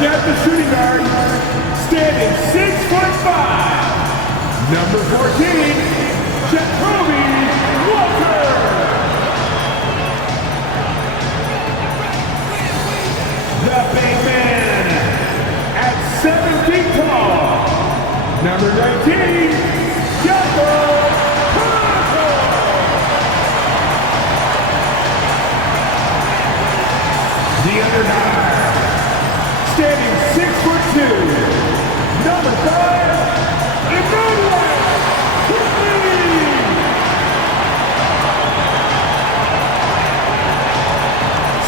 Starting at the shooting guard, standing 6'5", number 14, Jacoby Walker. The big man at 7 feet tall, number 19, Charlotte.vs Toronto. The other guard, standing 6'2", number 5,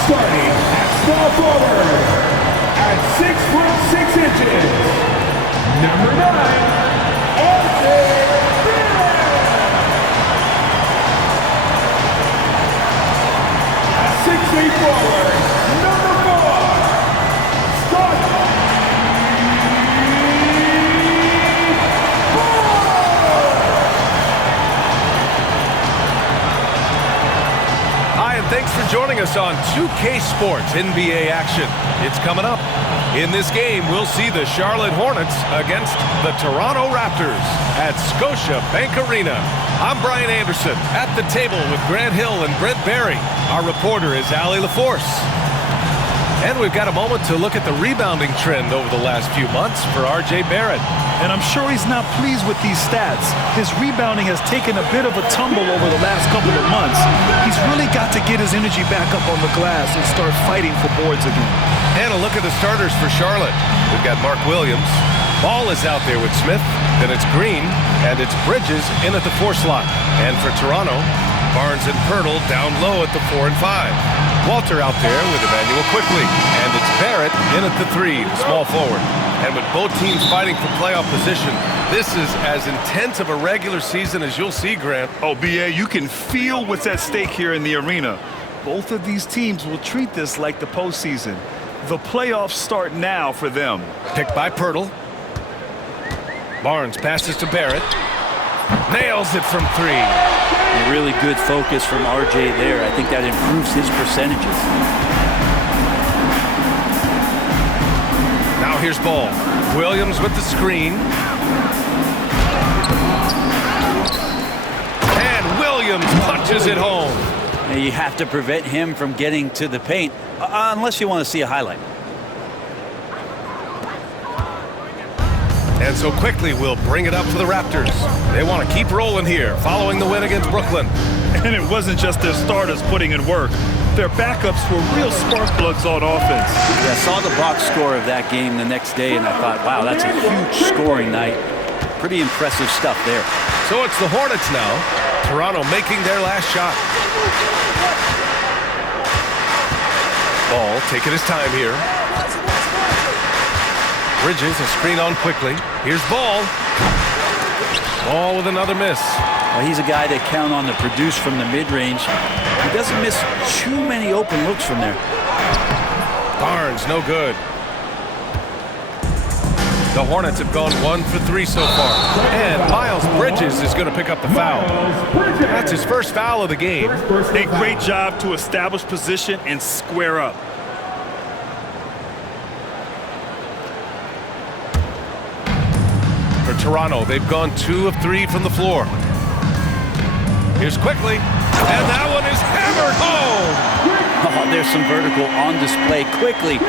starting at small forward at 6'6", number 9, at 6'8" forward, number 4, Scott. Thanks for joining us on 2K Sports NBA action. It's coming up. In this game, we'll see the Charlotte Hornets against the Toronto Raptors at Scotiabank Arena. I'm Brian Anderson at the table with Grant Hill and Brent Barry. Our reporter is Allie LaForce. And we've got a moment to look at the rebounding trend over the last few months for R.J. Barrett. And I'm sure he's not pleased with these stats. His rebounding has taken a bit of a tumble over the last couple of months. He's really got to get his energy back up on the glass and start fighting for boards again. And a look at the starters for Charlotte. We've got Mark Williams. Ball is out there with Smith. Then it's Green. And it's Bridges in at the 4 slot. And for Toronto, Barnes and Pirtle down low at the 4 and 5. Walter out there with Emmanuel quickly. And it's Barrett in at the 3, the small forward. And with both teams fighting for playoff position, this is as intense of a regular season as you'll see, Grant. Oh, B.A., you can feel what's at stake here in the arena. Both of these teams will treat this like the postseason. The playoffs start now for them. Picked by Pirtle. Barnes passes to Barrett. Nails it from 3. A really good focus from R.J. there. I think that improves his percentages. Now here's Ball. Williams with the screen. And Williams punches it home. Now you have to prevent him from getting to the paint, unless you want to see a highlight. And so quickly we'll bring it up to the Raptors. They want to keep rolling here following the win against Brooklyn. And it wasn't just their starters putting in work. Their backups were real spark plugs on offense. Yeah, I saw the box score of that game the next day, and I thought, wow, that's a huge scoring night. Pretty impressive stuff there. So it's the Hornets now. Toronto making their last shot. Ball taking his time here. Bridges a screen on quickly. Here's Ball. Ball with another miss. Well, he's a guy that count on to produce from the mid-range. He doesn't miss too many open looks from there. Barnes, no good. The Hornets have gone 1 for 3 so far. And Miles Bridges is going to pick up the foul. That's his first foul of the game. A great job to establish position and square up. For Toronto, they've gone 2 of 3 from the floor. Here's quickly, and that one is hammered home. Oh, there's some vertical on display quickly,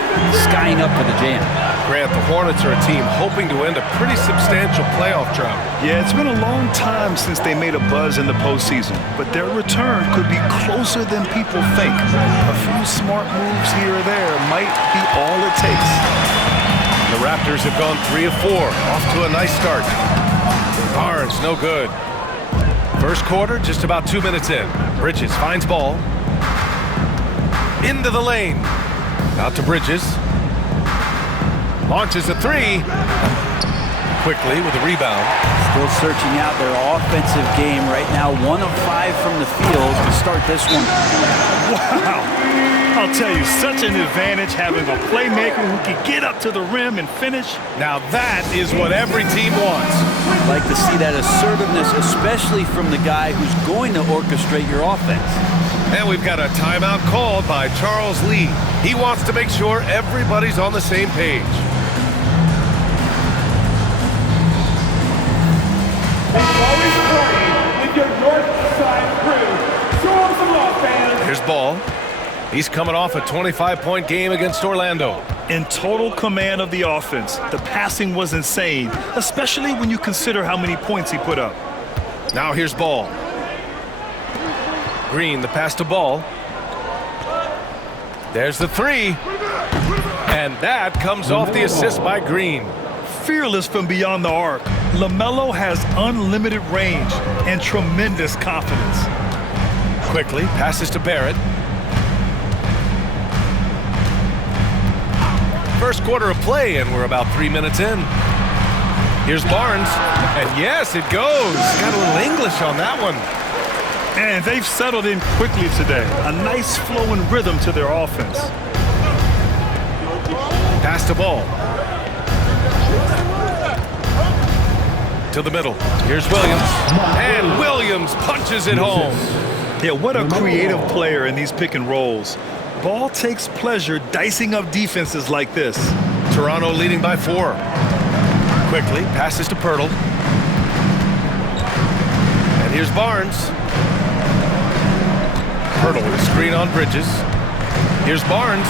skying up for the jam. Grant, the Hornets are a team hoping to end a pretty substantial playoff drought. Yeah, it's been a long time since they made a buzz in the postseason, but their return could be closer than people think. A few smart moves here or there might be all it takes. The Raptors have gone 3 of 4, off to a nice start. Barnes, no good. First quarter, just about 2 minutes in. Bridges finds Ball. Into the lane. Out to Bridges. Launches a 3. Quickly with a rebound. Still searching out their offensive game right now. 1 of 5 from the field to start this one. Wow. I'll tell you, such an advantage having a playmaker who can get up to the rim and finish. Now that is what every team wants. I'd like to see that assertiveness, especially from the guy who's going to orchestrate your offense. And we've got a timeout called by Charles Lee. He wants to make sure everybody's on the same page. Always playing with your north side crew. Show them some love, fans. Here's Ball. He's coming off a 25-point game against Orlando. In total command of the offense. The passing was insane, especially when you consider how many points he put up. Now here's Ball. Green, the pass to Ball. There's the three. And that comes off the assist by Green. Fearless from beyond the arc, LaMelo has unlimited range and tremendous confidence. Quickly passes to Barrett. First quarter of play, and we're about 3 minutes in. Here's Barnes, and yes, it goes. Got a little English on that one. And they've settled in quickly today. A nice flowing rhythm to their offense. Pass to Ball. To the middle. Here's Williams. And Williams punches it home. Yeah, what a creative player in these pick and rolls. Ball takes pleasure dicing up defenses like this. Toronto leading by 4. Quickly passes to Pirtle. And here's Barnes. Pirtle with a screen on Bridges. Here's Barnes.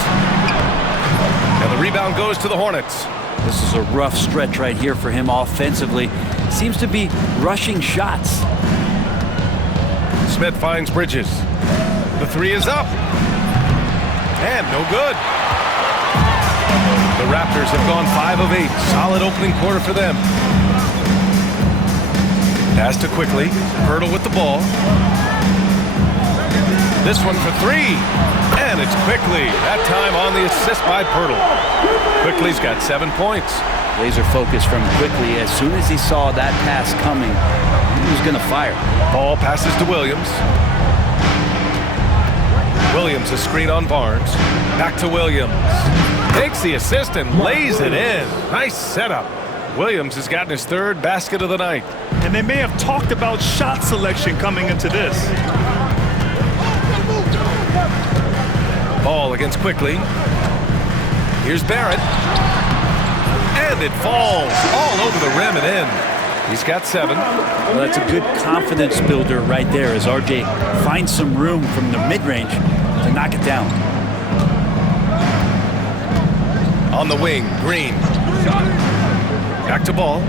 And the rebound goes to the Hornets. This is a rough stretch right here for him offensively. Seems to be rushing shots. Smith finds Bridges. The three is up. And no good. The Raptors have gone 5 of 8. Solid opening quarter for them. Pass to Quickly. Pirtle with the ball. This one for 3. And it's Quickly. That time on the assist by Pirtle. Quickly's got 7 points. Laser focus from Quickly. As soon as he saw that pass coming, he was going to fire. Ball passes to Williams. Williams a screen on Barnes. Back to Williams. Takes the assist and lays it in. Nice setup. Williams has gotten his 3rd basket of the night. And they may have talked about shot selection coming into this. Ball against Quickly. Here's Barrett. And it falls all over the rim and in. He's got 7. Well, that's a good confidence builder right there as RJ finds some room from the mid-range to knock it down. On the wing, Green. Back to Ball.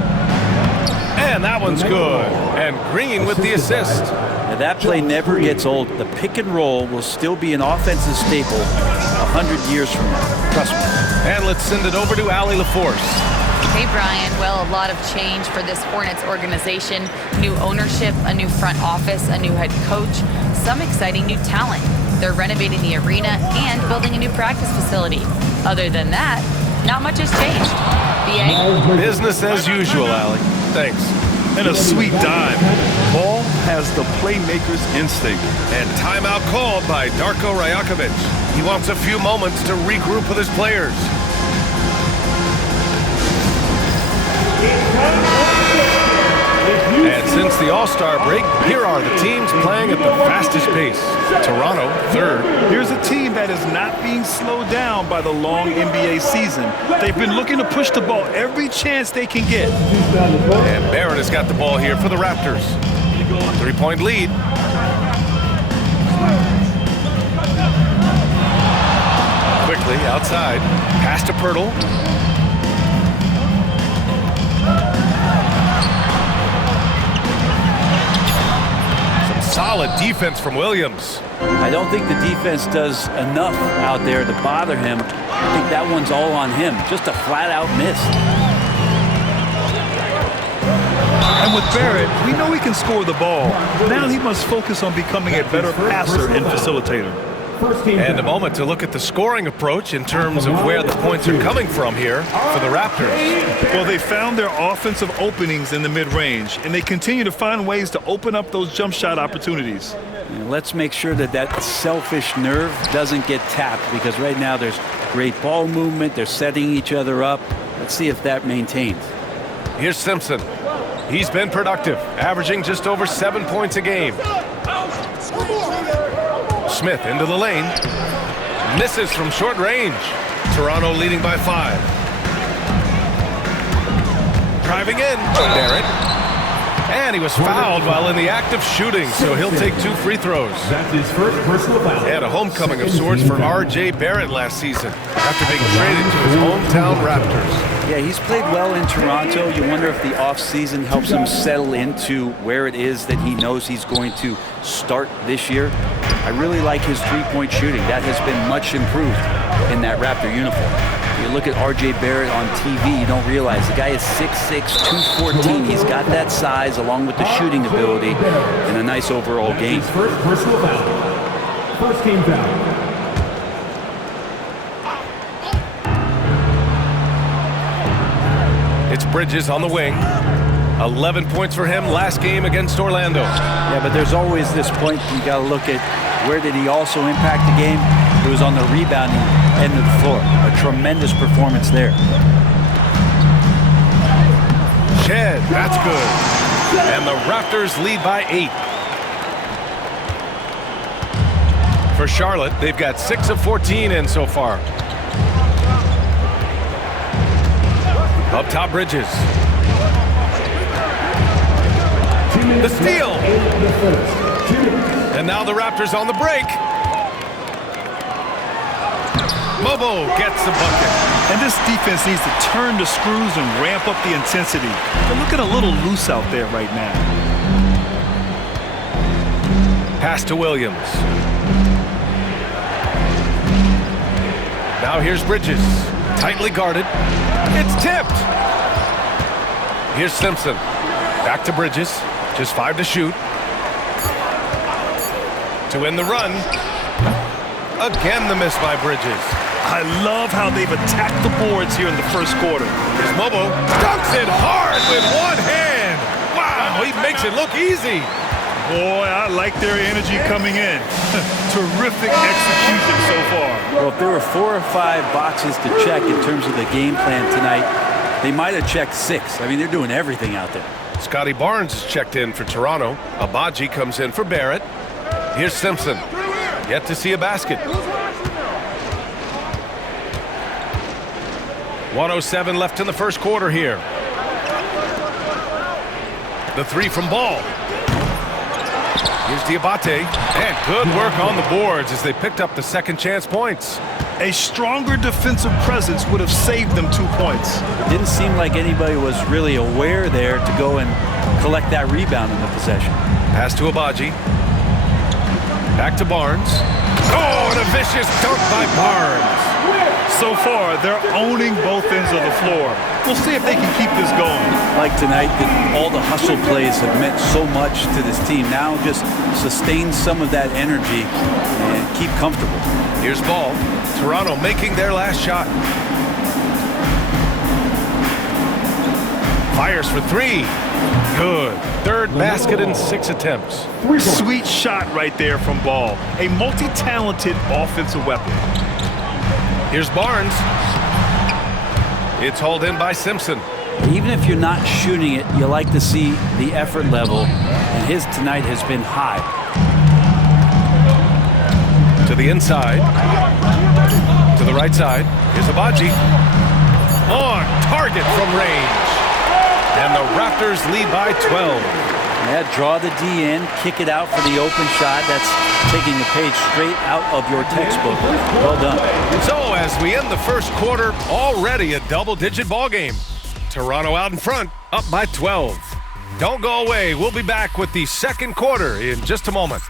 And that one's good. And Green with the assist. Now that play never gets old. The pick and roll will still be an offensive staple 100 years from now. Trust me. And let's send it over to Allie LaForce. Hey, Brian. Well, a lot of change for this Hornets organization. New ownership, a new front office, a new head coach, some exciting new talent. They're renovating the arena and building a new practice facility. Other than that, not much has changed. BA? Business as usual, Allie. Thanks. And a sweet dime. Ball has the playmaker's instinct. And timeout called by Darko Rajakovic. He wants a few moments to regroup with his players. And since the All-Star break, here are the teams playing at the fastest pace. Toronto, 3rd. Here's a team that is not being slowed down by the long NBA season. They've been looking to push the ball every chance they can get. And Barrett has got the ball here for the Raptors. 3-point lead. Quickly outside. Pass to Pirtle. Solid defense from Williams. I don't think the defense does enough out there to bother him. I think that one's all on him. Just a flat-out miss. And with Barrett, we know he can score the ball. Now he must focus on becoming a better passer and facilitator. And a moment to look at the scoring approach in terms of where the points are coming from here for the Raptors. Well, they found their offensive openings in the mid-range, and they continue to find ways to open up those jump shot opportunities. And let's make sure that that selfish nerve doesn't get tapped, because right now there's great ball movement. They're setting each other up. Let's see if that maintains. Here's Simpson. He's been productive, averaging just over 7 points a game. Smith into the lane. Misses from short range. Toronto leading by 5. Driving in. Barrett. And he was fouled while in the act of shooting, so he'll take 2 free throws. That's his first personal foul. And a homecoming of sorts for R.J. Barrett last season after being traded to his hometown Raptors. Yeah, he's played well in Toronto. You wonder if the offseason helps him settle into where it is that he knows he's going to start this year. I really like his three-point shooting. That has been much improved in that Raptor uniform. You look at R.J. Barrett on TV, you don't realize the guy is 6'6", 214. He's got that size along with the shooting ability and a nice overall game. His first personal foul. First team foul. It's Bridges on the wing. 11 points for him last game against Orlando. Yeah, but there's always this point you got to look at where did he also impact the game. It was on the rebounding end of the floor. A tremendous performance there. Shed, that's good. And the Raptors lead by 8. For Charlotte, they've got 6 of 14 in so far. Up top, Bridges. The steal. And now the Raptors on the break. Mobo gets the bucket. And this defense needs to turn the screws and ramp up the intensity. They're looking a little loose out there right now. Pass to Williams. Now here's Bridges. Tightly guarded. It's tipped. Here's Simpson. Back to Bridges. Just 5 to shoot. To win the run. Again the miss by Bridges. I love how they've attacked the boards here in the first quarter. Here's Mobo. Dunks it hard with one hand. Wow, he makes it look easy. Boy, I like their energy coming in. Terrific execution so far. Well, if there were 4 or 5 boxes to check in terms of the game plan tonight, they might have checked 6. I mean, they're doing everything out there. Scotty Barnes is checked in for Toronto. Abaji comes in for Barrett. Here's Simpson. Yet to see a basket. 1:07 left in the first quarter here. The 3 from Ball. Here's Diabate. And good work on the boards as they picked up the second chance points. A stronger defensive presence would have saved them 2 points. It didn't seem like anybody was really aware there to go and collect that rebound in the possession. Pass to Abaji. Back to Barnes. Oh, and a vicious dunk by Barnes. So far, they're owning both ends of the floor. We'll see if they can keep this going. Like tonight, that all the hustle plays have meant so much to this team. Now just sustain some of that energy and keep comfortable. Here's Ball. Toronto making their last shot. Fires for 3. Good. Third basket in 6 attempts. Sweet shot right there from Ball. A multi-talented offensive weapon. Here's Barnes. It's hauled in by Simpson. Even if you're not shooting it, you like to see the effort level, and his tonight has been high. To the inside. To the right side. Here's Abaji. On target from range. And the Raptors lead by 12. Yeah, draw the D in, kick it out for the open shot. That's taking a page straight out of your textbook. Well done. So as we end the first quarter, already a double-digit ball game. Toronto out in front, up by 12. Don't go away. We'll be back with the second quarter in just a moment.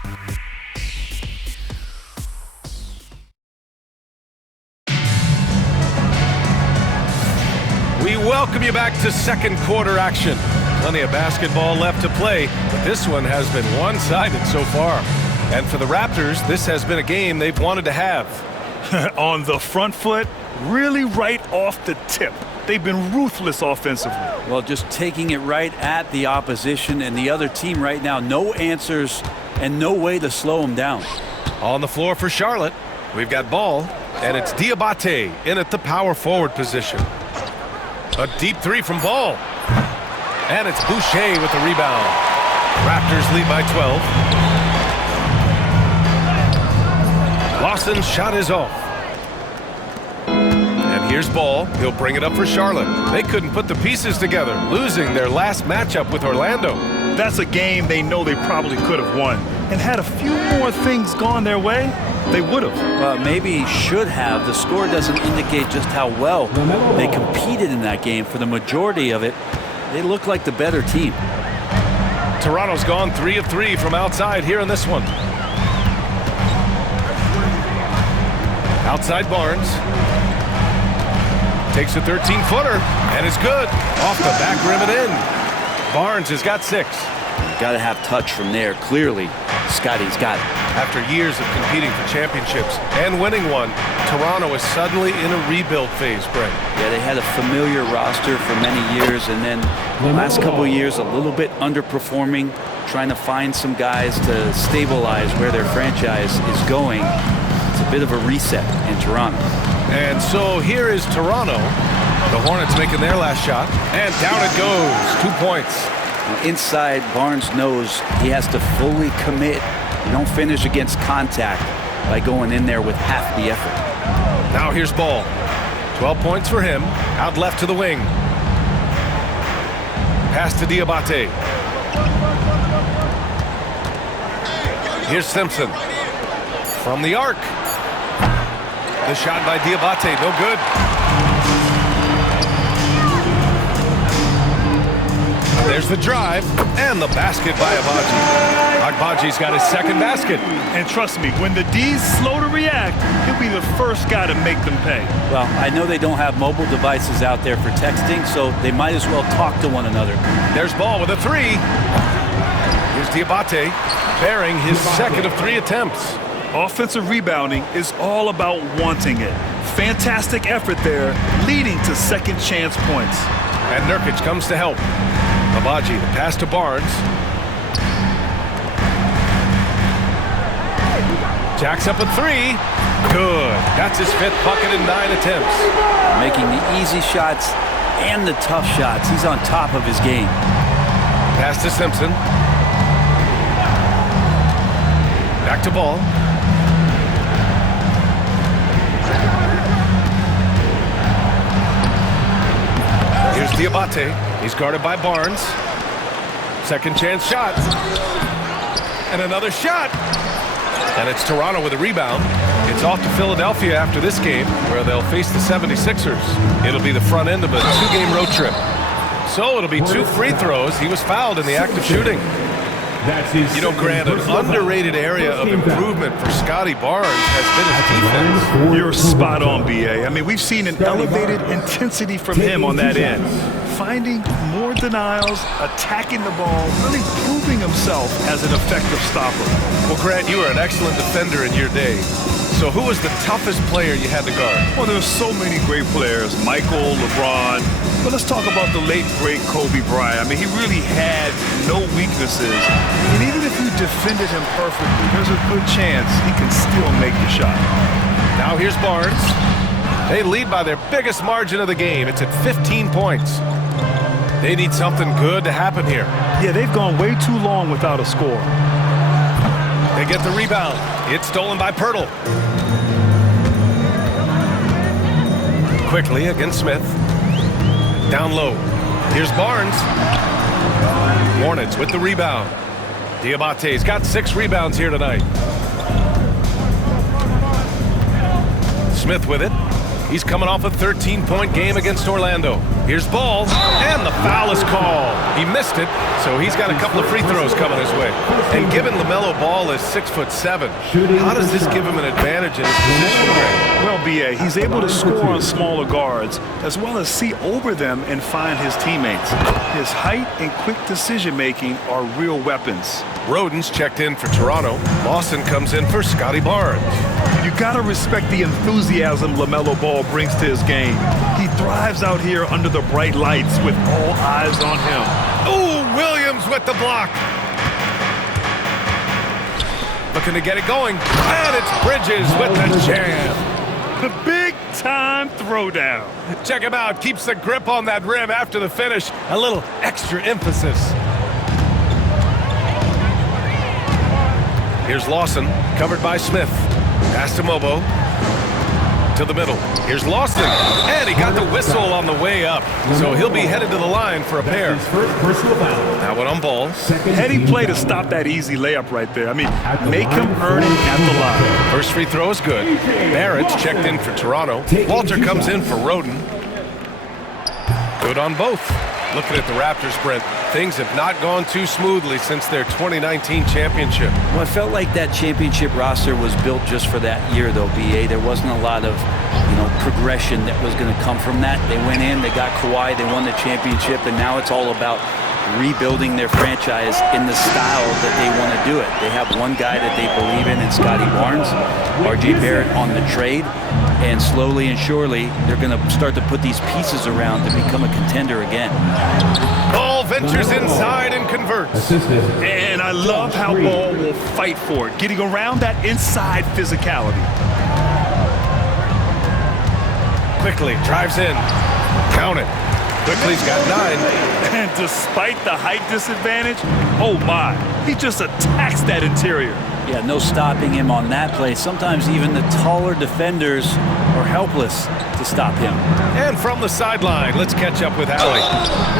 We welcome you back to second quarter action. Plenty of basketball left to play, but this one has been one-sided so far. And for the Raptors, this has been a game they've wanted to have. On the front foot, really right off the tip. They've been ruthless offensively. Well, just taking it right at the opposition and the other team right now. No answers and no way to slow them down. On the floor for Charlotte, we've got Ball, and it's Diabate in at the power forward position. A deep 3 from Ball. And it's Boucher with the rebound. Raptors lead by 12. Lawson's shot is off. And here's Ball. He'll bring it up for Charlotte. They couldn't put the pieces together, losing their last matchup with Orlando. That's a game they know they probably could have won. And had a few more things gone their way, they would have. Maybe should have. The score doesn't indicate just how well they competed in that game. For the majority of it, they look like the better team. Toronto's gone 3 of 3 from outside here in this one. Outside Barnes. Takes a 13-footer, and it's good. Off the back rim and in. Barnes has got 6. Got to have touch from there. Clearly, Scotty's got it. After years of competing for championships and winning one, Toronto is suddenly in a rebuild phase, Brent. Yeah, they had a familiar roster for many years, and then the last couple of years a little bit underperforming, trying to find some guys to stabilize where their franchise is going. It's a bit of a reset in Toronto. And so here is Toronto. The Hornets making their last shot, and down it goes. 2 points. Now, inside, Barnes knows he has to fully commit. You don't finish against contact by going in there with half the effort. Now here's Ball. 12 points for him. Out left to the wing. Pass to Diabate. Here's Simpson. From the arc. The shot by Diabate, no good. There's the drive and the basket by Agbaji. Agbaji's got his second basket. And trust me, when the D's slow to react, he'll be the first guy to make them pay. Well, I know they don't have mobile devices out there for texting, so they might as well talk to one another. There's Ball with a 3. Here's Diabate, bearing his second of 3 attempts. Offensive rebounding is all about wanting it. Fantastic effort there, leading to second chance points. And Nurkic comes to help. Agbaji, the pass to Barnes. Jacks up a 3. Good. That's his 5th bucket in 9 attempts. Making the easy shots and the tough shots. He's on top of his game. Pass to Simpson. Back to Ball. Here's Diabate. He's guarded by Barnes. Second chance shot. And another shot. And it's Toronto with a rebound. It's off to Philadelphia after this game, where they'll face the 76ers. It'll be the front end of a 2-game road trip. So it'll be 2 free throws. He was fouled in the act of shooting. You know, Grant, an underrated area of improvement for Scotty Barnes has been his defense. You're spot on, B.A. I mean, we've seen an elevated intensity from him on that end. Finding more denials, attacking the ball, really proving himself as an effective stopper. Well, Grant, you were an excellent defender in your day. So who was the toughest player you had to guard? Well, there's so many great players. Michael, LeBron. But let's talk about the late, great Kobe Bryant. I mean, he really had no weaknesses. And even if you defended him perfectly, there's a good chance he can still make the shot. Now here's Barnes. They lead by their biggest margin of the game. It's at 15 points. They need something good to happen here. Yeah, they've gone way too long without a score. They get the rebound. It's stolen by Pirtle. Quickly against Smith. Down low. Here's Barnes. Hornets with the rebound. Diabate's got 6 rebounds here tonight. Smith with it. He's coming off a 13-point game against Orlando. Here's Ball, and the foul is called. He missed it, so he's got a couple of free throws coming his way. And given LaMelo Ball is 6'7", how does this give him an advantage in his position? Well, B.A., he's able to score on smaller guards, as well as see over them and find his teammates. His height and quick decision-making are real weapons. Roden's checked in for Toronto. Lawson comes in for Scotty Barnes. You gotta respect the enthusiasm LaMelo Ball brings to his game. He thrives out here under the bright lights with all eyes on him. Ooh, Williams with the block. Looking to get it going. And it's Bridges with the jam. The big-time throwdown. Check him out. Keeps the grip on that rim after the finish. A little extra emphasis. Here's Lawson, covered by Smith. Pass to Mobo. To the middle. Here's Lawson. And he got the whistle on the way up. So he'll be headed to the line for a pair. That one on ball. Heady play to stop that easy layup right there. I mean, make him earn it at the line. First free throw is good. Barrett's checked in for Toronto. Walter comes in for Roden. Good on both. Looking at the Raptors, Brent, things have not gone too smoothly since their 2019 championship. Well, I felt like that championship roster was built just for that year, though, B.A. There wasn't a lot of, progression that was going to come from that. They went in, they got Kawhi, they won the championship, and now it's all about rebuilding their franchise in the style that they want to do it. They have one guy that they believe in Scotty Barnes, R.J. Barrett on the trade, and slowly and surely they're going to start to put these pieces around to become a contender again. Ball ventures inside and converts. And I love how Ball will fight for it, getting around that inside physicality. Quickly drives in. Count it. Quickly's got 9. And despite the height disadvantage, oh my, he just attacks that interior. Yeah, no stopping him on that play. Sometimes even the taller defenders are helpless to stop him. And from the sideline, let's catch up with Allie.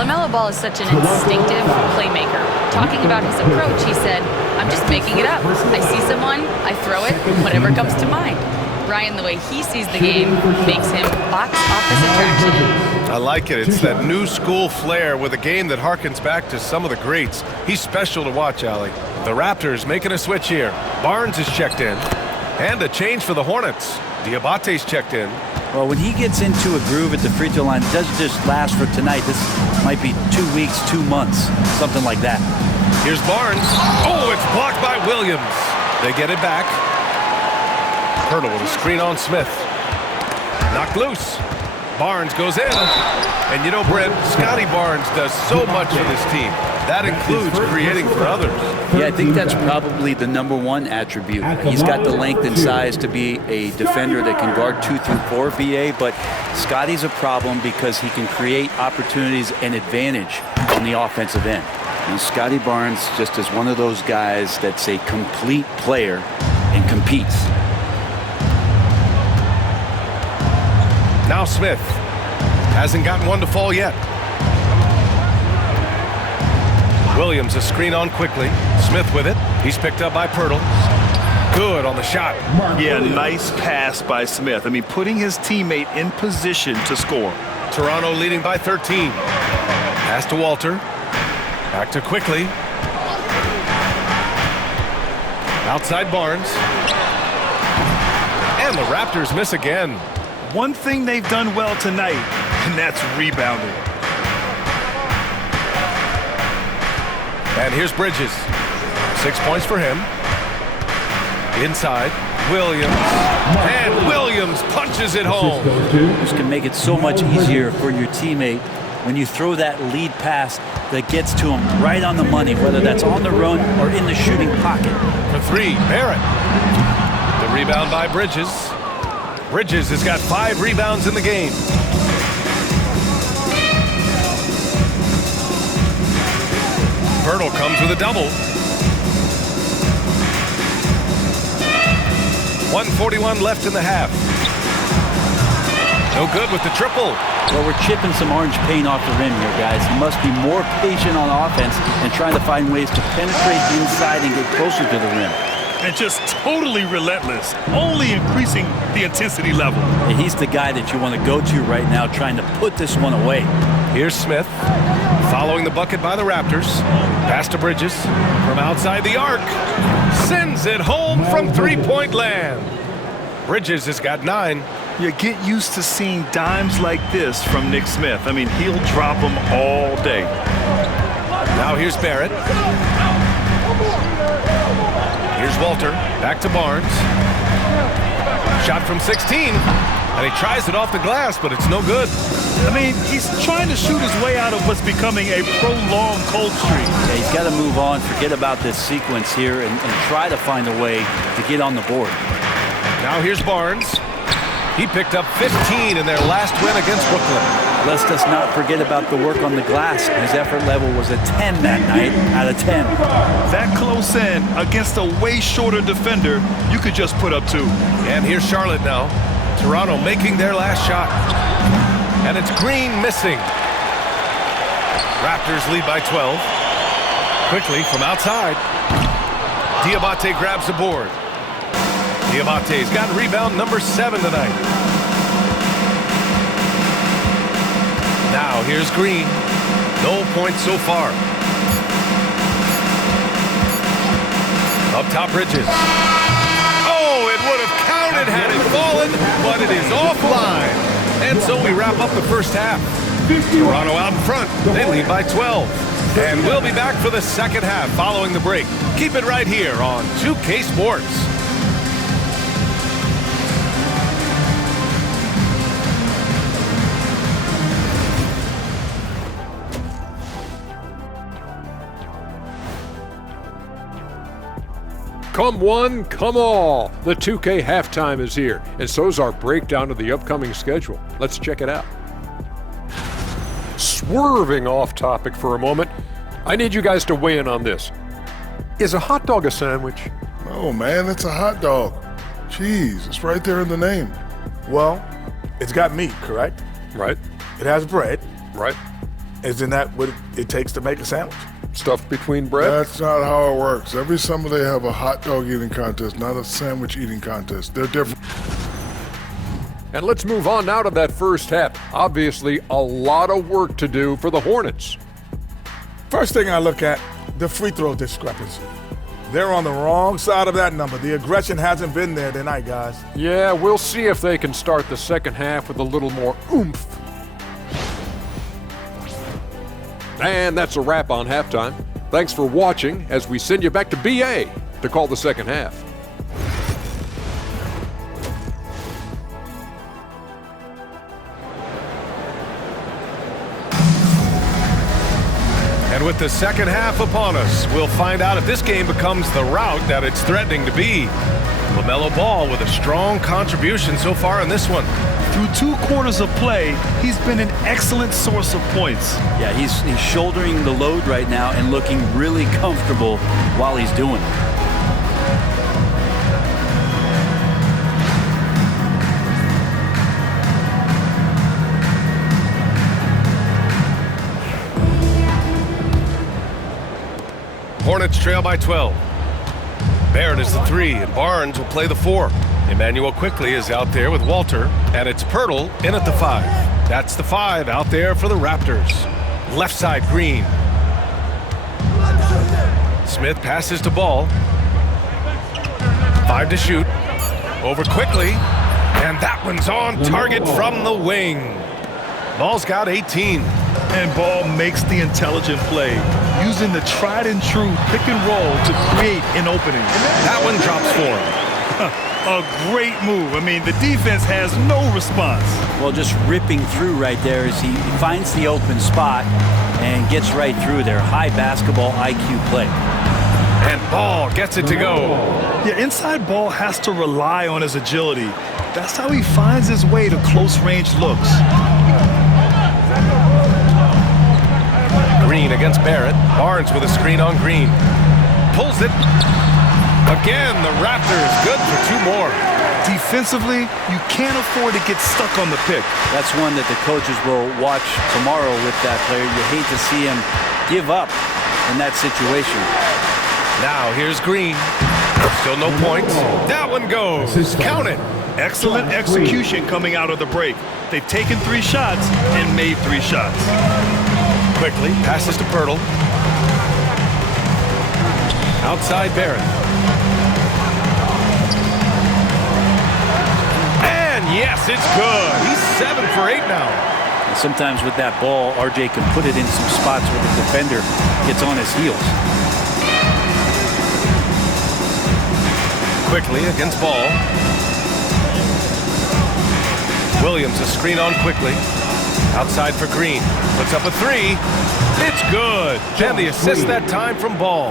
LaMelo Ball is such an instinctive playmaker. Talking about his approach, he said, "I'm just making it up. I see someone, I throw it, whatever comes to mind." Brian, the way he sees the game makes him box office attraction. I like it. It's that new school flair with a game that harkens back to some of the greats. He's special to watch, Allie. The Raptors making a switch here. Barnes is checked in. And a change for the Hornets. Diabate's checked in. Well, when he gets into a groove at the free throw line, it doesn't just last for tonight. This might be 2 weeks, 2 months, something like that. Here's Barnes. Oh, it's blocked by Williams. They get it back. Hurdle with a screen on Smith. Knocked loose. Barnes goes in. And you know, Brent, Scotty Barnes does so much for this team. That includes creating for others. Yeah, I think that's probably the #1 attribute. He's got the length and size to be a defender that can guard 2 through 4, BA, but Scotty's a problem because he can create opportunities and advantage on the offensive end. And Scotty Barnes just is one of those guys that's a complete player and competes. Now Smith hasn't gotten one to fall yet. Williams a screen on quickly. Smith with it. He's picked up by Pirtle. Good on the shot. Yeah, nice pass by Smith. I mean, putting his teammate in position to score. Toronto leading by 13. Pass to Walter. Back to Quickly. Outside Barnes. And the Raptors miss again. One thing they've done well tonight, and that's rebounding. And here's Bridges. 6 points for him. Inside, Williams. And Williams punches it home. This can make it so much easier for your teammate when you throw that lead pass that gets to him right on the money, whether that's on the run or in the shooting pocket. For 3, Barrett. The rebound by Bridges. Bridges has got 5 rebounds in the game. Pirtle comes with a double. 1:41 left in the half. No good with the triple. Well, we're chipping some orange paint off the rim here, guys. He must be more patient on offense and trying to find ways to penetrate inside and get closer to the rim. And just totally relentless, only increasing the intensity level. And he's the guy that you want to go to right now, trying to put this one away. Here's Smith, following the bucket by the Raptors. Pass to Bridges from outside the arc. Sends it home from three-point land. Bridges has got 9. You get used to seeing dimes like this from Nick Smith. I mean, he'll drop them all day. Now here's Barrett. Here's Walter, back to Barnes. Shot from 16, and he tries it off the glass, but it's no good. I mean, he's trying to shoot his way out of what's becoming a prolonged cold streak. Yeah, he's got to move on, forget about this sequence here, and try to find a way to get on the board. Now here's Barnes. He picked up 15 in their last win against Brooklyn. Let's just not forget about the work on the glass. His effort level was a 10 that night out of 10. That close in against a way shorter defender, you could just put up 2. And here's Charlotte now. Toronto making their last shot. And it's Green missing. Raptors lead by 12. Quickly from outside. Diabate grabs the board. Diabate's got rebound number 7 tonight. Now here's Green. No points so far. Up top, Bridges. Oh, it would have counted had it fallen, but it is offline. And so we wrap up the first half. Toronto out in front. They lead by 12. And we'll be back for the second half following the break. Keep it right here on 2K Sports. Come one, come all. The 2K halftime is here, and so's our breakdown of the upcoming schedule. Let's check it out. Swerving off topic for a moment, I need you guys to weigh in on this. Is a hot dog a sandwich? Oh man, it's a hot dog. Cheese, it's right there in the name. Well, it's got meat, correct? Right, It has bread. right. Isn't that what it takes to make a sandwich? Stuff between bread? That's not how it works. Every summer they have a hot dog eating contest, not a sandwich eating contest. They're different. And let's move on now to that first half. Obviously, a lot of work to do for the Hornets. First thing I look at, the free throw discrepancy. They're on the wrong side of that number. The aggression hasn't been there tonight, guys. Yeah, we'll see if they can start the second half with a little more oomph. And that's a wrap on halftime. Thanks for watching as we send you back to BA to call the second half. And with the second half upon us, we'll find out if this game becomes the rout that it's threatening to be. LaMelo Ball with a strong contribution so far in this one. Through 2 quarters of play, he's been an excellent source of points. Yeah, he's shouldering the load right now and looking really comfortable while he's doing it. Hornets trail by 12. Barrett is the 3, and Barnes will play the 4. Emmanuel quickly is out there with Walter, and it's Pirtle in at the 5. That's the 5 out there for the Raptors. Left side, Green. Smith passes to Ball. 5 to shoot. Over quickly, and that one's on target from the wing. Ball's got 18. And Ball makes the intelligent play, using the tried and true pick and roll to create an opening. That one drops for him. A great move. I mean, the defense has no response. Well, just ripping through right there as he finds the open spot and gets right through there. High basketball IQ play. And Ball gets it to go. Yeah, inside Ball has to rely on his agility. That's how he finds his way to close-range looks. Green against Barrett. Barnes with a screen on Green. Pulls it. Again, the Raptors good for 2 more. Defensively, you can't afford to get stuck on the pick. That's one that the coaches will watch tomorrow with that player. You hate to see him give up in that situation. Now here's Green. Still no points. That one goes. Count it. Excellent execution coming out of the break. They've taken 3 shots and made 3 shots. Quickly passes to Pirtle. Outside Barrett. And yes, it's good. He's 7 for 8 now. And sometimes with that ball, RJ can put it in some spots where the defender gets on his heels. Quickly against Ball. Williams a screen on quickly. Outside for Green. Puts up a 3. It's good. And the assist that time from Ball.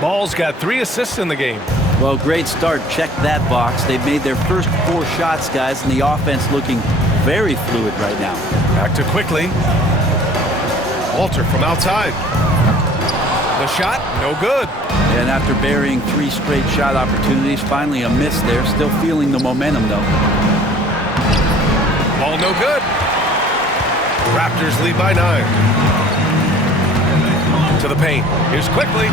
Ball's got 3 assists in the game. Well, great start. Check that box. They've made their first 4 shots, guys, and the offense looking very fluid right now. Back to quickly. Walter from outside. The shot, no good. And after burying 3 straight shot opportunities, finally a miss there. Still feeling the momentum, though. Ball no good. Raptors lead by 9. To the paint. Here's quickly.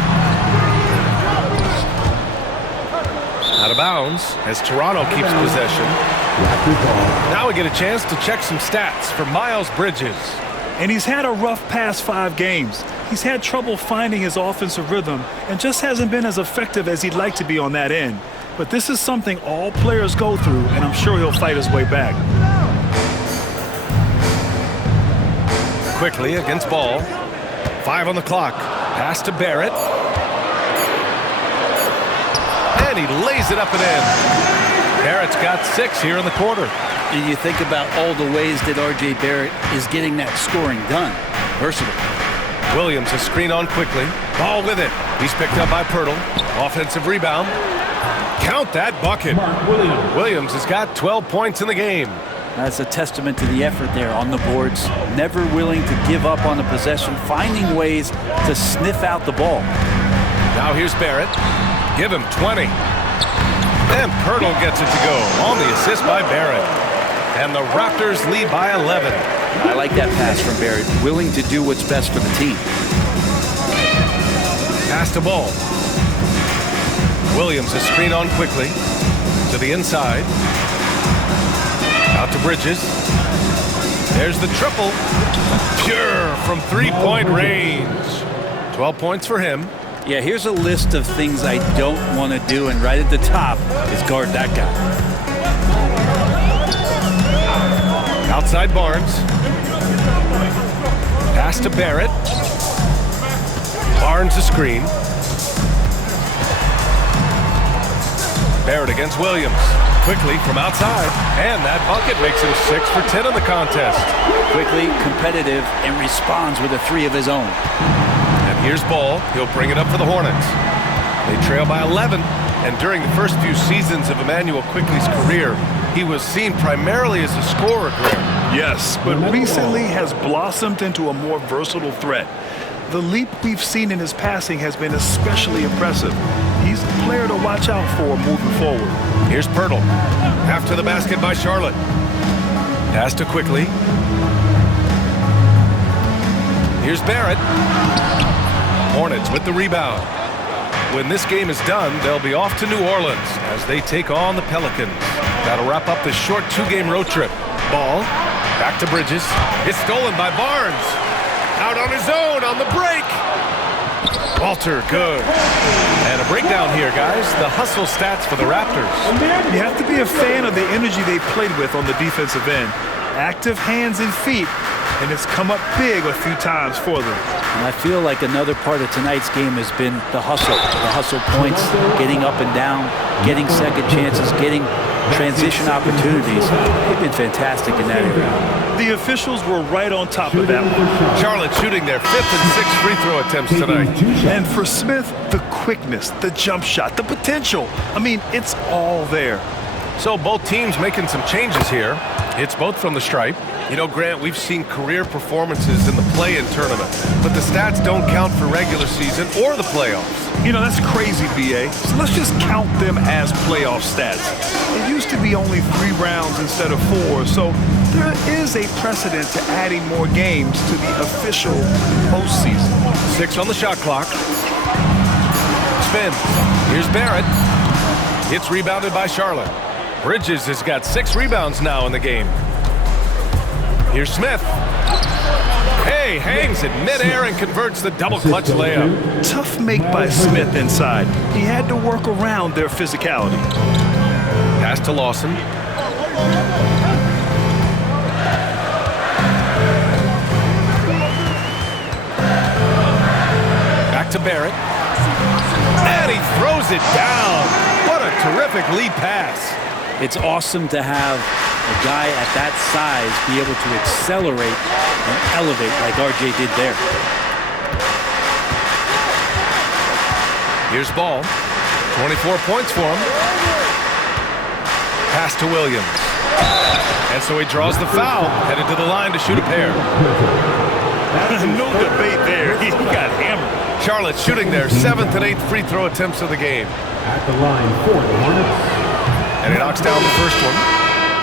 Out of bounds as Toronto keeps possession. Now we get a chance to check some stats for Miles Bridges. And he's had a rough past 5 games. He's had trouble finding his offensive rhythm and just hasn't been as effective as he'd like to be on that end. But this is something all players go through, and I'm sure he'll fight his way back. Quickly against Ball. 5 on the clock. Pass to Barrett. And he lays it up and in. Barrett's got 6 here in the quarter. And you think about all the ways that R.J. Barrett is getting that scoring done. Versatile. Williams a screen on quickly. Ball with it. He's picked up by Pirtle. Offensive rebound. Count that bucket. Williams has got 12 points in the game. That's a testament to the effort there on the boards. Never willing to give up on the possession, finding ways to sniff out the ball. Now here's Barrett. Give him 20. And Pirtle gets it to go on the assist by Barrett. And the Raptors lead by 11. I like that pass from Barrett, willing to do what's best for the team. Pass to Ball. Williams a screen on quickly. To the inside. Out to Bridges. There's the triple. Pure from 3-point range. 12 points for him. Yeah, here's a list of things I don't want to do, and right at the top is guard that guy. Outside Barnes. Pass to Barrett. Barnes a screen. Barrett against Williams. Quickly from outside. And that bucket makes him 6 for 10 in the contest. Quickly, competitive, and responds with a 3 of his own. And here's Ball. He'll bring it up for the Hornets. They trail by 11. And during the first few seasons of Emmanuel Quickley's career, he was seen primarily as a scorer, Graham. Yes, but recently has blossomed into a more versatile threat. The leap we've seen in his passing has been especially impressive. He's a player to watch out for moving forward. Here's Pirtle. Half to the basket by Charlotte. Pass to Quickly. Here's Barrett. Hornets with the rebound. When this game is done, they'll be off to New Orleans as they take on the Pelicans. That'll wrap up this short 2-game road trip. Ball. Back to Bridges. It's stolen by Barnes. Out on his own on the break. Walter, good. And a breakdown here, guys. The hustle stats for the Raptors. You have to be a fan of the energy they played with on the defensive end. Active hands and feet, and it's come up big a few times for them. And I feel like another part of tonight's game has been the hustle points, getting up and down, getting second chances, getting transition opportunities. They've been fantastic in that area. The officials were right on top of that one. Charlotte shooting their 5th and 6th free throw attempts tonight. And for Smith, the quickness, the jump shot, the potential. I mean, it's all there. So both teams making some changes here. It's both from the stripe. You know, Grant, we've seen career performances in the play-in tournament, but the stats don't count for regular season or the playoffs. You know, that's crazy, BA. So let's just count them as playoff stats. It used to be only 3 rounds instead of 4, so there is a precedent to adding more games to the official postseason. 6 on the shot clock. Spin. Here's Barrett. It's rebounded by Charlotte. Bridges has got 6 rebounds now in the game. Here's Smith. Hey, hangs in midair and converts the double clutch layup. Tough make by Smith inside. He had to work around their physicality. Pass to Lawson. Back to Barrett. And he throws it down. What a terrific lead pass. It's awesome to have a guy at that size be able to accelerate and elevate like RJ did there. Here's Ball. 24 points for him. Pass to Williams. And so he draws the foul, headed to the line to shoot a pair. No debate there. He got hammered. Charlotte shooting their 7th and 8th free throw attempts of the game. At the line for the Hornets. And he knocks down the first one.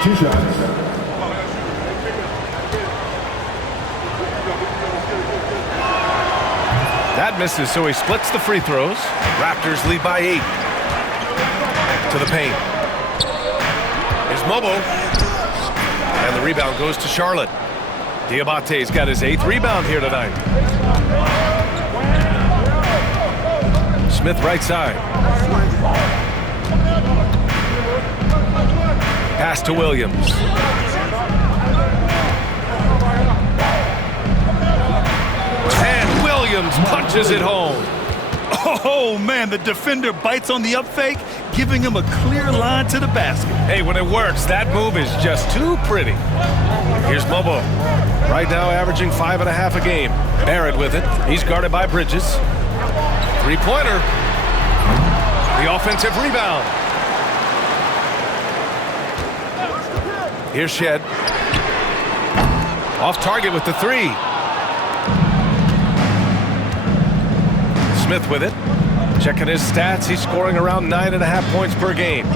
2 shots. That misses, so he splits the free throws. Raptors lead by 8. To the paint. Here's Mobo. And the rebound goes to Charlotte. Diabate's got his 8th rebound here tonight. Smith right side. Pass to Williams. And Williams punches it home. Oh, man, the defender bites on the up fake, giving him a clear line to the basket. Hey, when it works, that move is just too pretty. Here's Mobo. Right now averaging 5.5 a game. Barrett with it. He's guarded by Bridges. Three-pointer. The offensive rebound. Here's Shed. Off target with the 3. Smith with it. Checking his stats. He's scoring around 9.5 points per game.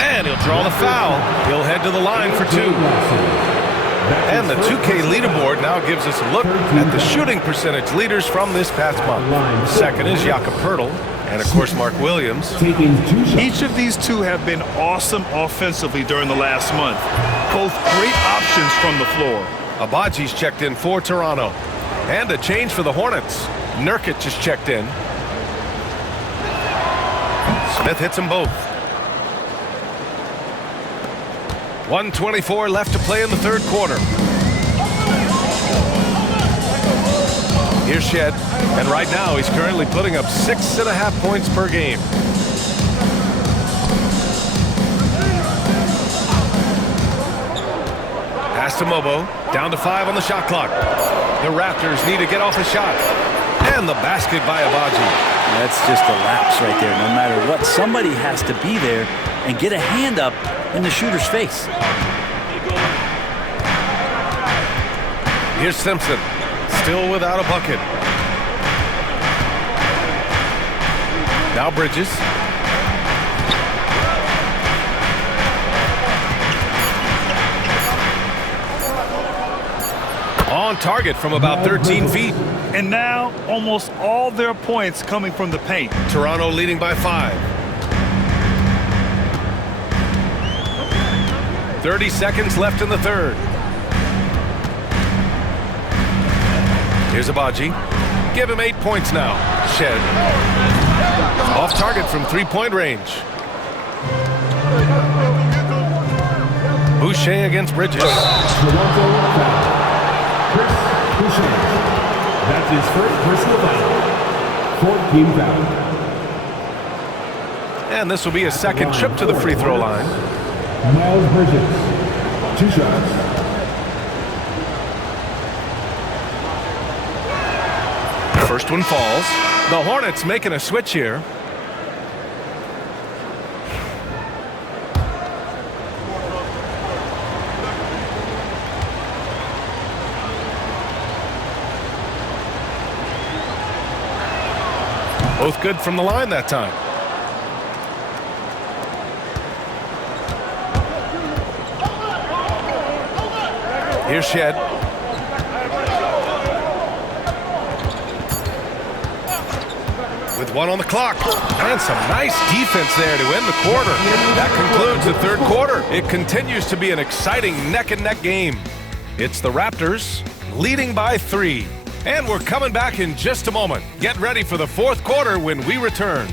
And he'll draw the foul. He'll head to the line for 2. And the 2K leaderboard now gives us a look at the shooting percentage leaders from this past month. Second is Jakob Poeltl, and of course Mark Williams. Each of these two have been awesome offensively during the last month. Both great options from the floor. Abaji's checked in for Toronto. And a change for the Hornets. Nurkic is checked in. Smith hits them both. 1:24 left to play in the third quarter. Here's Shed, and right now he's currently putting up 6.5 points per game. Pass to Mobo, down to 5 on the shot clock. The Raptors need to get off a shot. And the basket by Abaji. That's just a lapse right there. No matter what, somebody has to be there and get a hand up in the shooter's face. Here's Simpson, still without a bucket. Now Bridges. On target from about 13 feet. And now almost all their points coming from the paint. Toronto leading by 5. 30 seconds left in the third. Here's Abaji. Give him 8 points now. Shed. Off target from 3-point range. Boucher against Bridges. That's his first personal foul. 14 foul. And this will be a second trip to the free throw line. Miles Bridges, 2 shots. First one falls. The Hornets making a switch here. Both good from the line that time. Here's Shed. With 1 on the clock. And some nice defense there to end the quarter. That concludes the third quarter. It continues to be an exciting neck-and-neck game. It's the Raptors leading by 3. And we're coming back in just a moment. Get ready for the fourth quarter when we return.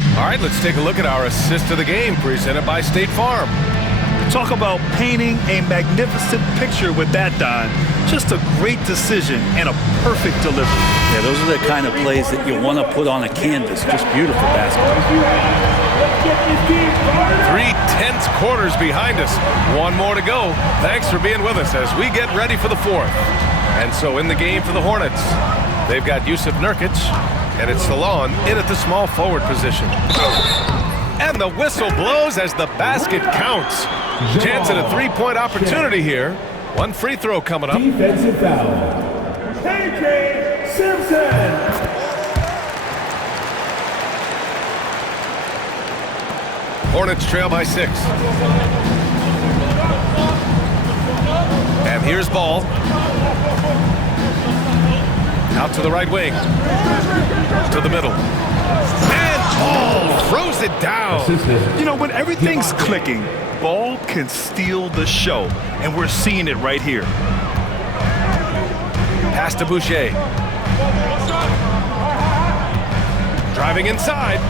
All right, let's take a look at our assist of the game presented by State Farm. Talk about painting a magnificent picture with that, Don. Just a great decision and a perfect delivery. Yeah, those are the kind of plays that you want to put on a canvas. Just beautiful basketball. 3/10 quarters behind us. 1 more to go. Thanks for being with us as we get ready for the fourth. And so in the game for the Hornets, they've got Yusuf Nurkic, And it's Salon in at the small forward position. And the whistle blows as the basket counts. Chance at a three-point opportunity here. One free throw coming up. Defensive foul. A.J. Simpson. Hornets trail by 6. And here's Ball. Out to the right wing. To the middle. And Ball throws it down. You know, when everything's clicking, Ball can steal the show. And we're seeing it right here. Pass to Boucher. Driving inside.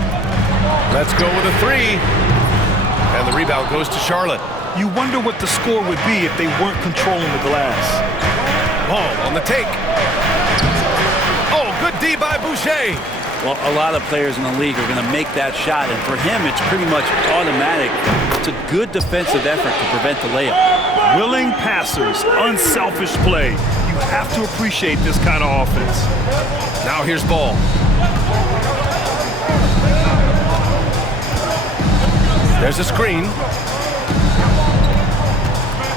Let's go with a 3. And the rebound goes to Charlotte. You wonder what the score would be if they weren't controlling the glass. Ball on the take. Oh, good D by Boucher. Well, a lot of players in the league are going to make that shot, and for him, it's pretty much automatic. It's a good defensive effort to prevent the layup. Willing passers, unselfish play. You have to appreciate this kind of offense. Now here's Ball. There's a screen.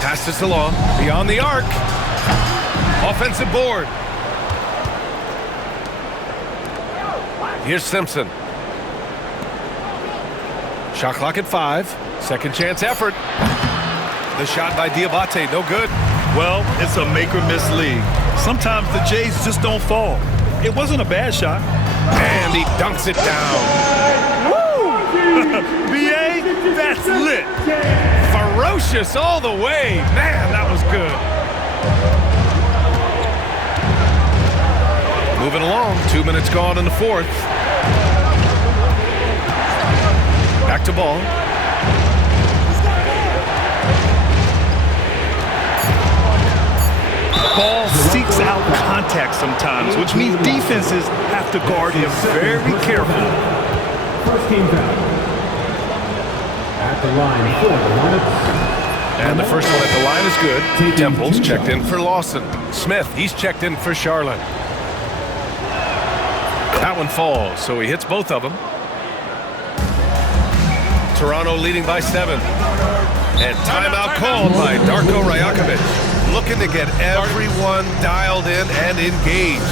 Pass to Salon. Beyond the arc. Offensive board. Here's Simpson. Shot clock at 5. Second chance effort. The shot by Diabate, no good. Well, it's a make-or-miss league. Sometimes the Jays just don't fall. It wasn't a bad shot. And he dunks it down. Woo! B.A., that's lit. Ferocious all the way. Man, that was good. Moving along, 2 minutes gone in the 4th. Back to Ball. Ball seeks out contact sometimes, which means defenses have to guard him very carefully. First team foul. At the line for the Hornets. And the first one at the line is good. Temple's checked in for Lawson. Smith, he's checked in for Charlotte. That one falls, so he hits both of them. Toronto leading by 7. And timeout called by Darko Rajakovic. Looking to get everyone dialed in and engaged.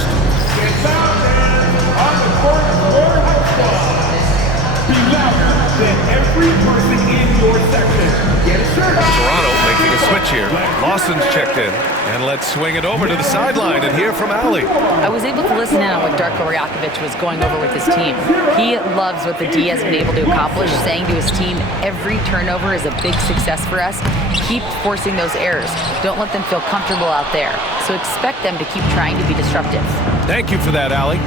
On the court for high squad. Be louder than every person in your section. Get a shirt. Toronto making a switch here. Lawson's checked in. And let's swing it over to the sideline and hear from Ali. I was able to listen in on what Darko Rajakovic was going over with his team. He loves what the D has been able to accomplish, saying to his team, every turnover is a big success for us. Keep forcing those errors. Don't let them feel comfortable out there. So expect them to keep trying to be disruptive. Thank you for that, Ali.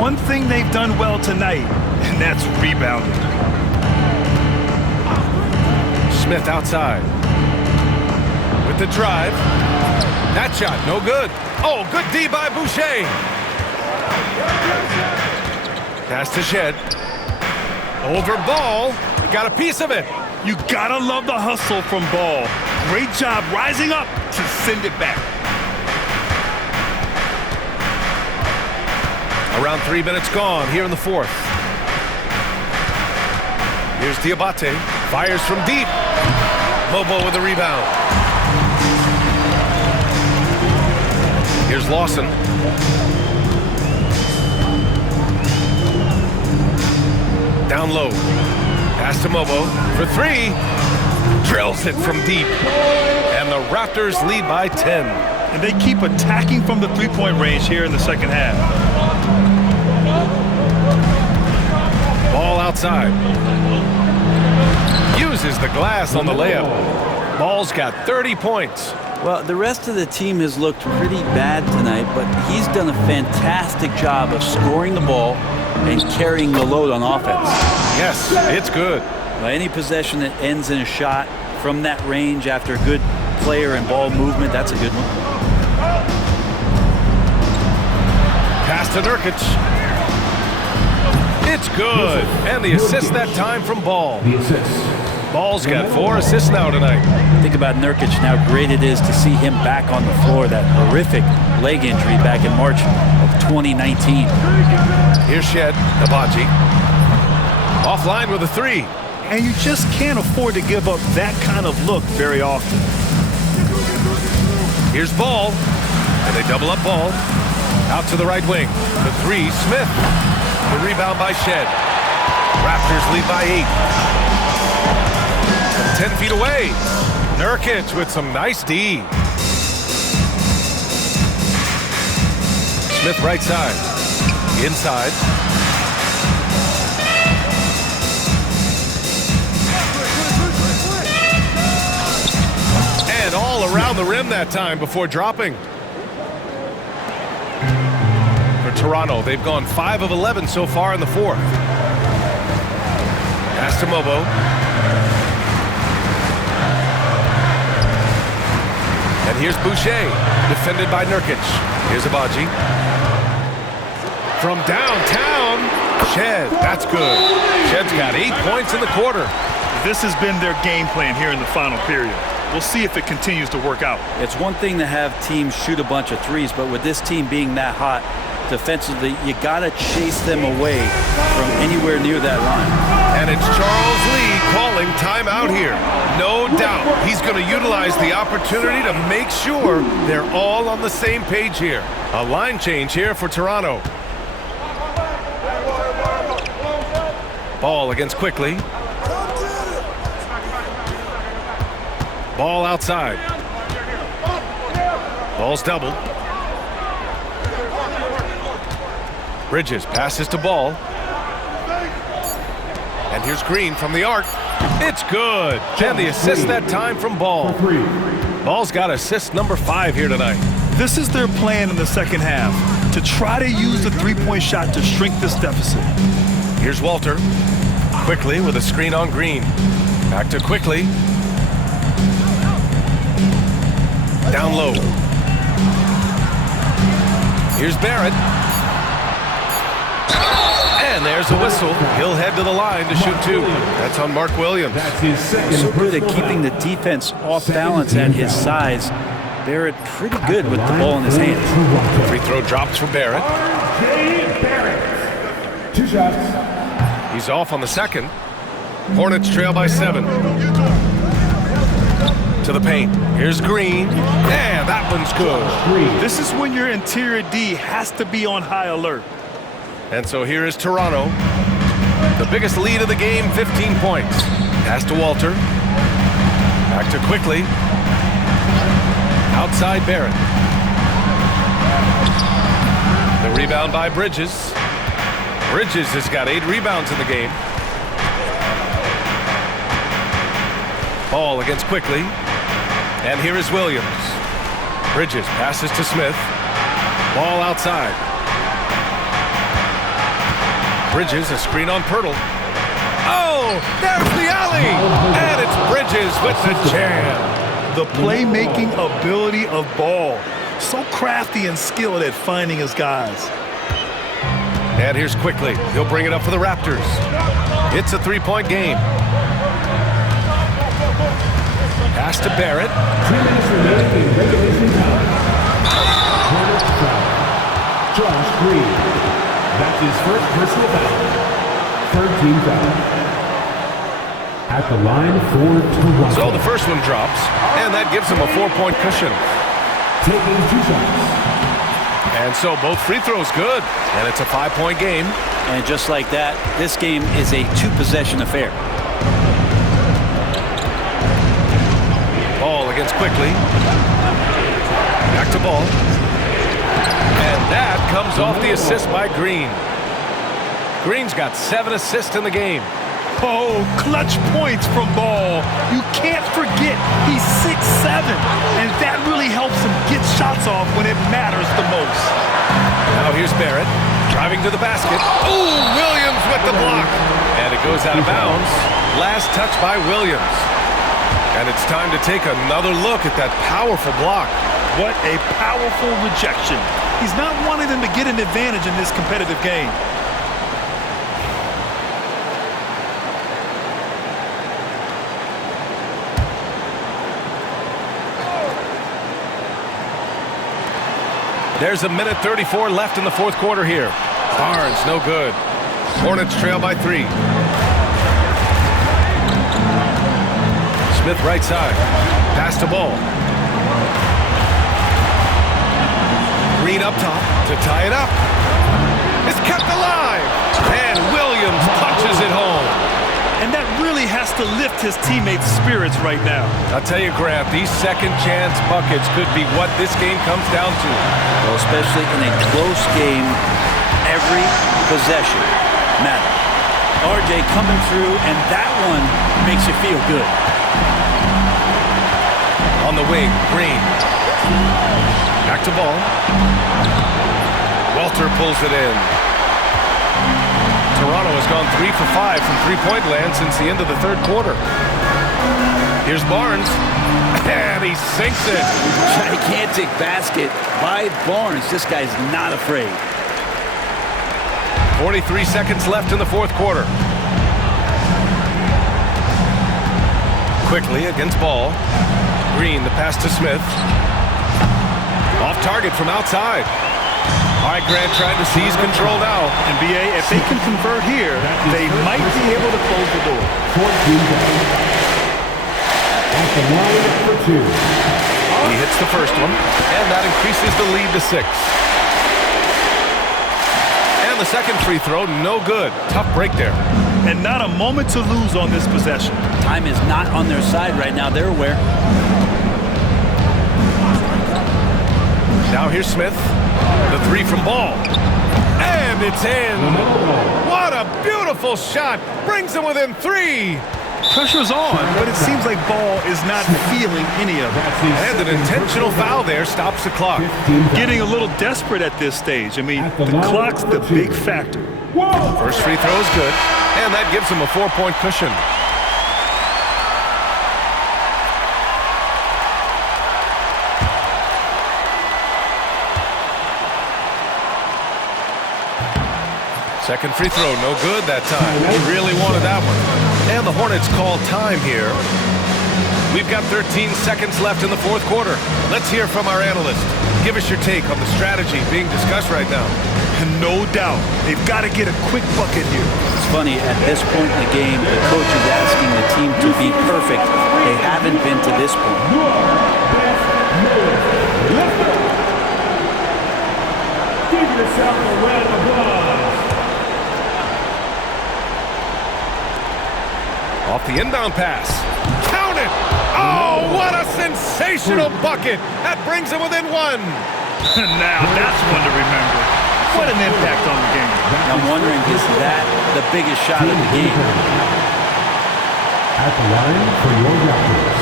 One thing they've done well tonight, and that's rebounding. Smith outside. With the drive. That shot, no good. Oh, good D by Boucher. Pass to Shed. Over Ball. He got a piece of it. You gotta love the hustle from Ball. Great job rising up to send it back. Around 3 minutes gone here in the 4th. Here's Diabate. Fires from deep. Mobo with the rebound. Here's Lawson. Down low. Pass to Mobo for 3. Drills it from deep. And the Raptors lead by 10. And they keep attacking from the three-point range here in the second half. Ball outside. Uses the glass on the layup. Ball's got 30 points. Well, the rest of the team has looked pretty bad tonight, but he's done a fantastic job of scoring the ball and carrying the load on offense. Yes, it's good. Any possession that ends in a shot from that range after a good player and ball movement, that's a good one. Pass to Nurkic. It's good. And the assist that time from Ball. The assist. Ball's got 4 assists now tonight. Think about Nurkic and how great it is to see him back on the floor. That horrific leg injury back in March of 2019. Here's Shed, Abaji. Offline with a three. And you just can't afford to give up that kind of look very often. Here's Ball, and they double up Ball. Out to the right wing. The three, Smith. The rebound by Shed. Raptors lead by 8. 10 feet away. Nurkic with some nice D. Smith right side. Inside. And all around the rim that time before dropping. For Toronto, they've gone 5 of 11 so far in the fourth. Pass to Mobo. And here's Boucher, defended by Nurkic. Here's Abaji. From downtown, Shed, that's good. Shed's got 8 points in the quarter. This has been their game plan here in the final period. We'll see if it continues to work out. It's one thing to have teams shoot a bunch of threes, but with this team being that hot defensively, you got to chase them away from anywhere near that line. And it's Charles Lee calling timeout here. No doubt he's going to utilize the opportunity to make sure they're all on the same page here. A line change here for Toronto. Ball against Quickly. Ball outside. Ball's doubled. Bridges passes to Ball. And here's Green from the arc. It's good. And the assist that time from Ball. Ball's got assist number 5 here tonight. This is their plan in the second half, to try to use the three-point shot to shrink this deficit. Here's Walter. Quickly with a screen on Green. Back to Quickly. Down low. Here's Barrett. And there's a whistle. He'll head to the line to shoot 2. That's on Mark Williams. So good at keeping the defense off balance at his size. Barrett pretty good with the ball in his hands. Free throw drops for Barrett. Barrett. 2 shots. He's off on the second. Hornets trail by 7. To the paint. Here's Green. And that one's good. This is when your interior D has to be on high alert. And so here is Toronto. The biggest lead of the game, 15 points. Pass to Walter. Back to Quickly. Outside Barrett. The rebound by Bridges. Bridges has got 8 rebounds in the game. Ball against Quickly. And here is Williams. Bridges passes to Smith. Ball outside. Bridges, a screen on Pirtle. Oh, there's the alley! And it's Bridges with the jam. The playmaking ability of Ball. So crafty and skilled at finding his guys. And here's Quickly. He'll bring it up for the Raptors. It's a 3-point game. Pass to Barrett. 2 minutes remaining in regulation time. Josh Green. That's his first personal foul. 3rd team foul. At the line for Toronto. So the first one drops, and that gives him a 4-point cushion. Taking 2 shots. And so both free throws good, and it's a 5-point game. And just like that, this game is a 2-possession affair. Ball against Quickly. Back to Ball. And that comes off the assist by Green. Green's got 7 assists in the game. Oh, clutch points from Ball. You can't forget he's 6'7", and that really helps him get shots off when it matters the most. Now here's Barrett, driving to the basket. Ooh, Williams with the block. And it goes out of bounds. Last touch by Williams. And it's time to take another look at that powerful block. What a powerful rejection. He's not wanting them to get an advantage in this competitive game. There's a minute 34 left in the fourth quarter here. Barnes, no good. Hornets trail by 3. Smith right side. Pass to Ball. Green up top to tie it up. It's kept alive. And Williams punches it home. And that really has to lift his teammates' spirits right now. I'll tell you, Grant, these second chance buckets could be what this game comes down to. Well, especially in a close game, every possession matters. RJ coming through, and that one makes you feel good. On the wing, Green. Back to Ball. Walter pulls it in. Toronto has gone 3 for 5 from three-point land since the end of the third quarter. Here's Barnes, and he sinks it. Gigantic basket by Barnes. This guy's not afraid. 43 seconds left in the fourth quarter. Quickly against Ball. Green, the pass to Smith. Off target from outside. All right, Grant trying to seize control now. And BA, if they can convert here, they might be able to close the door. 14 at the line for 2. He hits the first one, and that increases the lead to 6. And the second free throw, no good. Tough break there. And not a moment to lose on this possession. Time is not on their side right now. They're aware. Now here's Smith. The 3 from Ball. And it's in. What a beautiful shot. Brings him within 3. Pressure's on, but it seems like Ball is not feeling any of it. And an intentional foul there stops the clock. Getting a little desperate at this stage. I mean, the clock's the big factor. First free throw is good, and that gives him a 4-point cushion. Second free throw, no good that time. He really wanted that one. And the Hornets call time here. We've got 13 seconds left in the fourth quarter. Let's hear from our analyst. Give us your take on the strategy being discussed right now. And no doubt, they've got to get a quick bucket here. It's funny, at this point in the game, the coach is asking the team to be perfect. They haven't been to this point. Give yourself a round of applause. Off the inbound pass. Count it! Oh, what a sensational bucket! That brings him within 1. Now, that's one to remember. What an impact on the game. I'm wondering, is that the biggest shot of the game? At the line for your Raptors.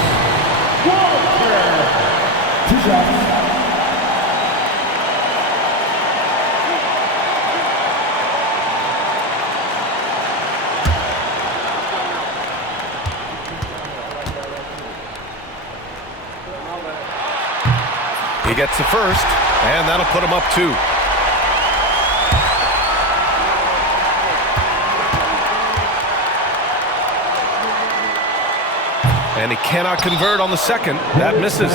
2 shots. He gets the first, and that'll put him up 2. And he cannot convert on the second. That misses.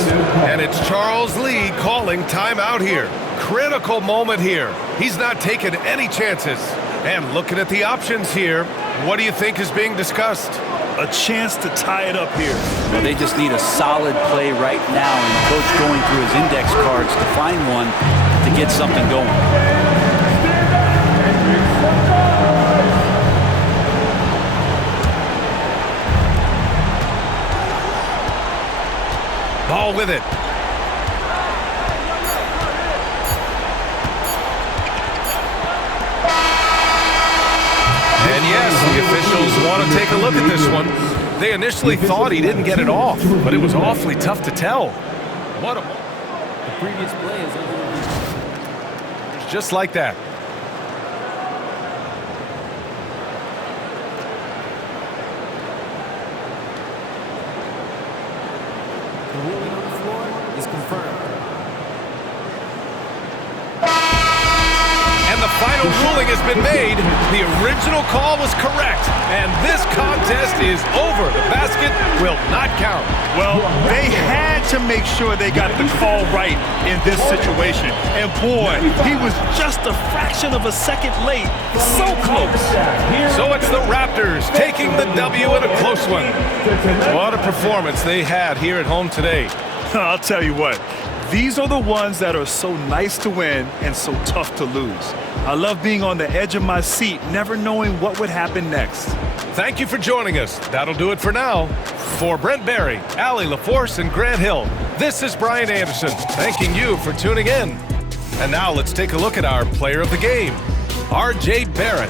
And it's Charles Lee calling timeout here. Critical moment here. He's not taking any chances. And looking at the options here, what do you think is being discussed? A chance to tie it up here. Well, they just need a solid play right now, and the coach going through his index cards to find one to get something going. Ball with it. And yes, the officials want to take a look at this one. They initially thought he didn't get it off, but it was awfully tough to tell. What a... The previous play is over. It's just like that. The ruling on the floor is confirmed. And the final ruling has been made. The original call was correct, and this contest is over. The basket will not count. Well, they had to make sure they got the call right in this situation. And boy, he was just a fraction of a second late. So close. So it's the Raptors taking the W in a close one. What a performance they had here at home today. I'll tell you what, these are the ones that are so nice to win and so tough to lose. I love being on the edge of my seat, never knowing what would happen next. Thank you for joining us. That'll do it for now. For Brent Barry, Allie LaForce, and Grant Hill, this is Brian Anderson, thanking you for tuning in. And now let's take a look at our player of the game, R.J. Barrett.